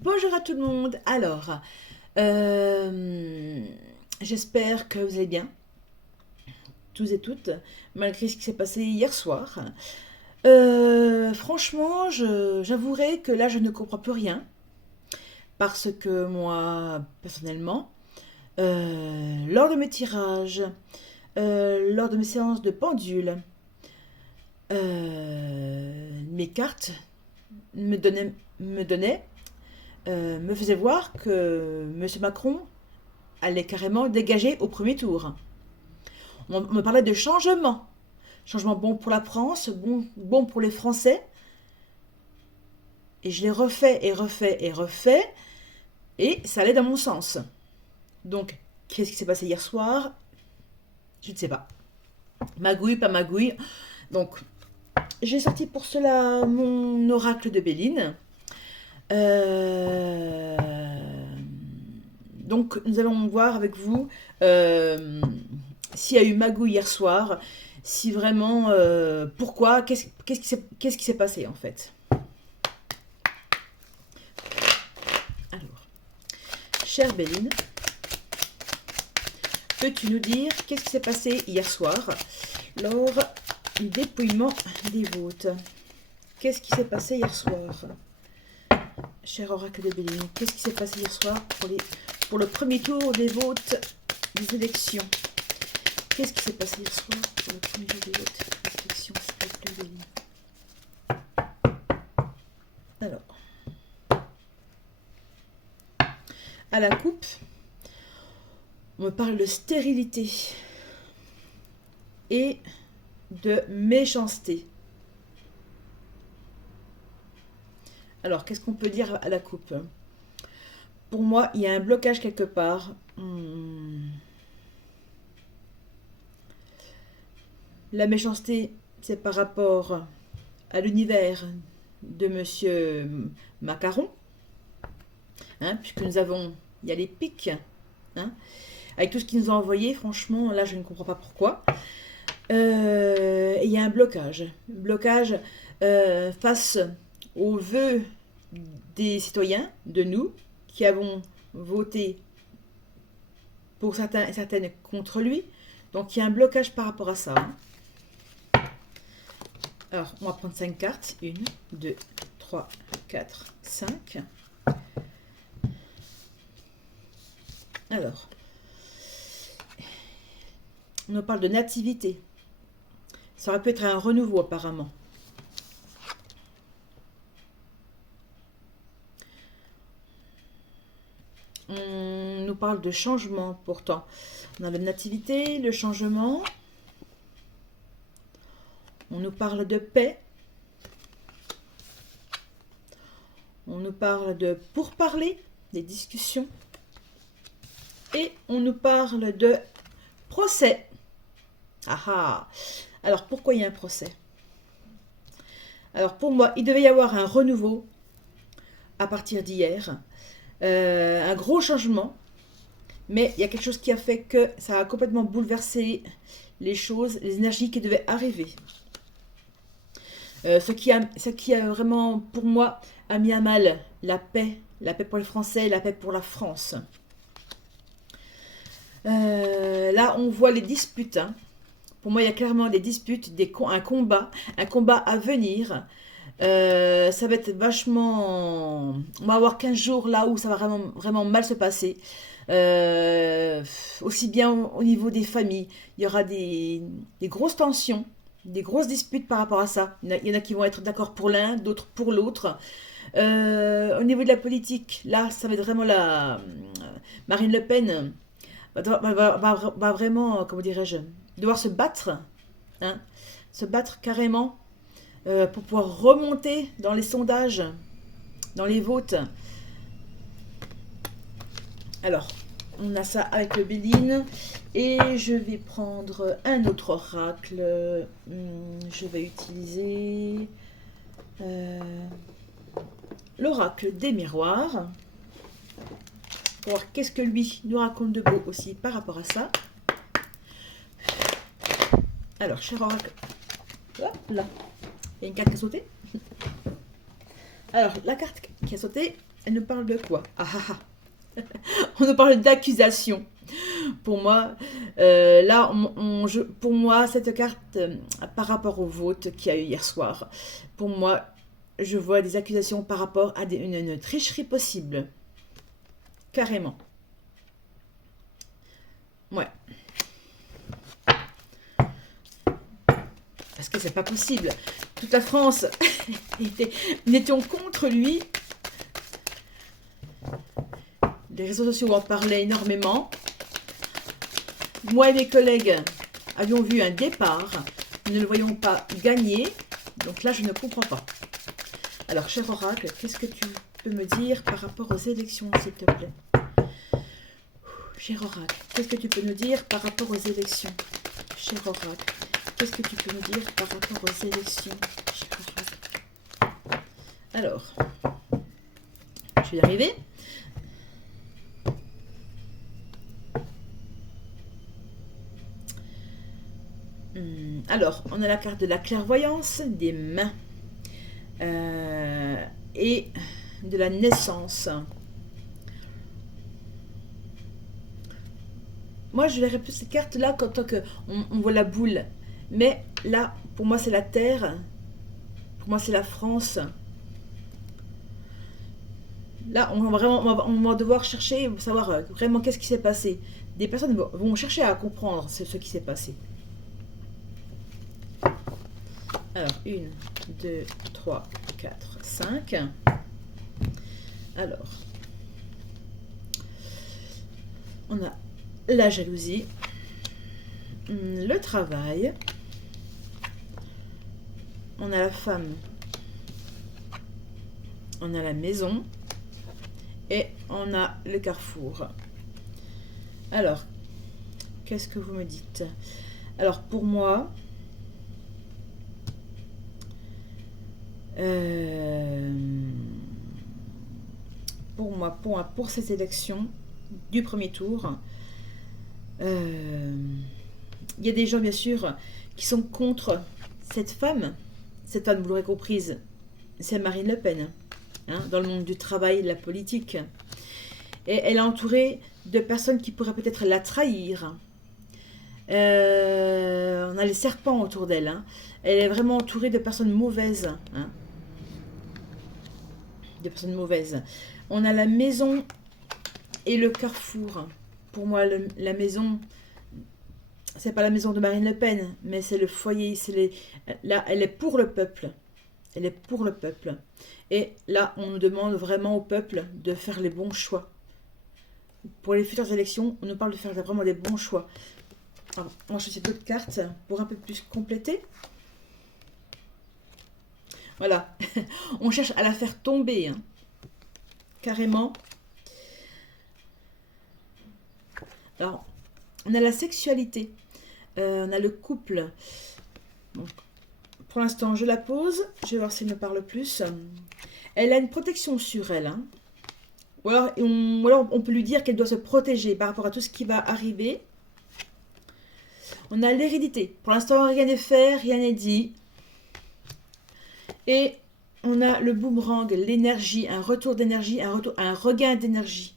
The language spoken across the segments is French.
Bonjour à tout le monde. Alors, j'espère que vous allez bien, tous et toutes, malgré ce qui s'est passé hier soir. Franchement, j'avouerai que là, je ne comprends plus rien, parce que moi, personnellement, lors de mes tirages, lors de mes séances de pendule, mes cartes me faisaient voir que Monsieur Macron allait carrément dégager au premier tour. On me parlait de changement. Changement bon pour la France, bon pour les Français. Et je l'ai refait et refait et refait. Et ça allait dans mon sens. Donc, qu'est-ce qui s'est passé hier soir? Je ne sais pas. Magouille, pas magouille. Donc, j'ai sorti pour cela mon oracle de Béline. Donc, nous allons voir avec vous s'il y a eu magouille hier soir, si vraiment, pourquoi, qu'est-ce qui s'est passé en fait. Alors, chère Béline, peux-tu nous dire qu'est-ce qui s'est passé hier soir lors du dépouillement des votes? Qu'est-ce qui s'est passé hier soir? Cher oracle de Béline, qu'est-ce qui s'est passé hier soir pour le premier tour des votes des élections? Qu'est-ce qui s'est passé hier soir pour le premier tour des votes des élections, s'il te plaît, Béline? Alors, à la coupe, on me parle de stérilité et de méchanceté. Alors, qu'est-ce qu'on peut dire à la coupe? Pour moi, il y a un blocage quelque part. La méchanceté, c'est par rapport à l'univers de Monsieur Macaron, puisque il y a les pics, avec tout ce qu'ils nous ont envoyé, franchement, là, je ne comprends pas pourquoi. Il y a un blocage face aux vœux des citoyens, de nous, qui avons voté pour certains et certaines contre lui. Donc il y a un blocage par rapport à ça. Alors, on va prendre 5 cartes. 1, 2, 3, 4, 5. Alors, on nous parle de nativité. Ça aurait pu être un renouveau apparemment. On nous parle de changement pourtant. On a la nativité, le changement. On nous parle de paix. On nous parle de pourparler, des discussions. Et on nous parle de procès. Ah ah. Alors pourquoi il y a un procès? Alors pour moi, il devait y avoir un renouveau à partir d'hier. Un gros changement. Mais il y a quelque chose qui a fait que ça a complètement bouleversé les choses, les énergies qui devaient arriver. Ce qui a vraiment, pour moi, a mis à mal la paix pour les Français, la paix pour la France. Là, on voit les disputes. Pour moi, il y a clairement des disputes, un combat à venir. Ça va être vachement... On va avoir 15 jours là où ça va vraiment, vraiment mal se passer. Aussi bien au niveau des familles, il y aura des grosses tensions, des grosses disputes par rapport à ça. Il y en a qui vont être d'accord pour l'un, d'autres pour l'autre. Au niveau de la politique, là, ça va être vraiment Marine Le Pen va vraiment, comment dirais-je, devoir se battre, se battre carrément pour pouvoir remonter dans les sondages, dans les votes. Alors, on a ça avec le Béline. Et je vais prendre un autre oracle. Je vais utiliser l'oracle des miroirs. Pour voir qu'est-ce que lui nous raconte de beau aussi par rapport à ça. Alors, cher oracle. Hop là. Il y a une carte qui a sauté. Alors, la carte qui a sauté, Elle nous parle de quoi? On nous parle d'accusation. Pour moi, là, pour moi, cette carte, par rapport au vote qu'il y a eu hier soir, pour moi, je vois des accusations par rapport à une tricherie possible. Carrément. Ouais. Parce que c'est pas possible. Toute la France nous étions contre lui. Les réseaux sociaux en parlaient énormément. Moi et mes collègues avions vu un départ. Nous ne le voyons pas gagner. Donc là, je ne comprends pas. Alors, cher oracle, qu'est-ce que tu peux me dire par rapport aux élections, s'il te plaît? Cher oracle, qu'est-ce que tu peux nous dire par rapport aux élections? Cher oracle, qu'est-ce que tu peux nous dire par rapport aux élections? Cher oracle. Alors, je vais y arriver. Alors, on a la carte de la clairvoyance, des mains et de la naissance. Moi, je verrais plus cette carte-là quand on voit la boule. Mais là, pour moi, c'est la terre. Pour moi, c'est la France. Là, on va devoir chercher, savoir vraiment qu'est-ce qui s'est passé. Des personnes vont chercher à comprendre ce qui s'est passé. Alors, 1, 2, 3, 4, 5. Alors, on a la jalousie, le travail, on a la femme, on a la maison et on a le carrefour. Alors, qu'est-ce que vous me dites? Alors, pour moi, pour ces élections du premier tour, il y a des gens, bien sûr, qui sont contre cette femme. Cette femme, vous l'aurez comprise, c'est Marine Le Pen, hein, dans le monde du travail, de la politique. Et elle est entourée de personnes qui pourraient peut-être la trahir. On a les serpents autour d'elle. Hein. Elle est vraiment entourée de personnes mauvaises. Hein. De personnes mauvaises. On a la maison et le carrefour. Pour moi, la maison, c'est pas la maison de Marine Le Pen, mais c'est le foyer. Là, elle est pour le peuple. Elle est pour le peuple. Et là, on nous demande vraiment au peuple de faire les bons choix. Pour les futures élections, on nous parle de faire vraiment des bons choix. Alors, moi, je fais d'autres cartes pour un peu plus compléter. Voilà. On cherche à la faire tomber. Hein. Carrément. Alors, on a la sexualité. On a le couple. Donc, pour l'instant, je la pose. Je vais voir si elle me parle plus. Elle a une protection sur elle. Hein. Ou alors, on peut lui dire qu'elle doit se protéger par rapport à tout ce qui va arriver. On a l'hérédité. Pour l'instant, rien n'est fait, rien n'est dit. Et on a le boomerang, l'énergie, un retour d'énergie, un regain d'énergie.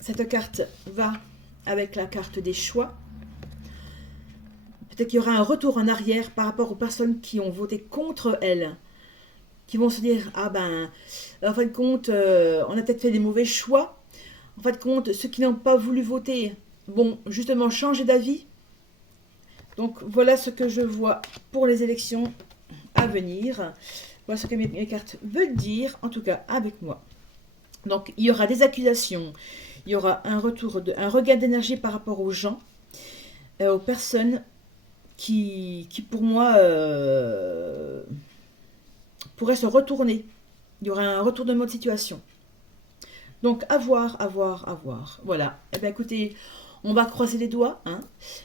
Cette carte va avec la carte des choix. Peut-être qu'il y aura un retour en arrière par rapport aux personnes qui ont voté contre elle. Qui vont se dire, ah ben, en fin de compte, on a peut-être fait des mauvais choix. En fin de compte, ceux qui n'ont pas voulu voter vont justement changer d'avis. Donc voilà ce que je vois pour les élections à venir. Voilà ce que mes cartes veulent dire, en tout cas avec moi. Donc il y aura des accusations, il y aura un regain d'énergie par rapport aux gens, aux personnes qui pour moi pourraient se retourner. Il y aura un retournement de situation. Donc à voir. Voilà. Eh bien écoutez, on va croiser les doigts, hein,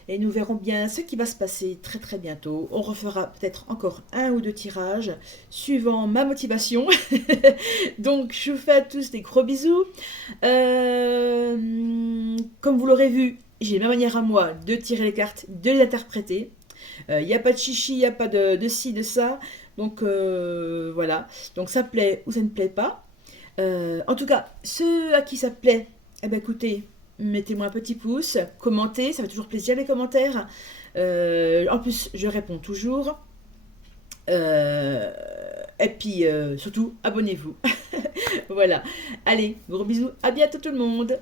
et nous verrons bien ce qui va se passer très très bientôt. On refera peut-être encore 1 ou 2 tirages, suivant ma motivation. Donc je vous fais à tous des gros bisous. Comme vous l'aurez vu, j'ai ma manière à moi de tirer les cartes, de les interpréter. Il n'y a pas de chichi, il n'y a pas de ci, de ça. Donc voilà, donc ça plaît ou ça ne plaît pas. En tout cas, ceux à qui ça plaît, eh ben écoutez, mettez-moi un petit pouce, commentez, ça fait toujours plaisir les commentaires. En plus, je réponds toujours. Et puis surtout, abonnez-vous. Voilà. Allez, gros bisous, à bientôt tout le monde.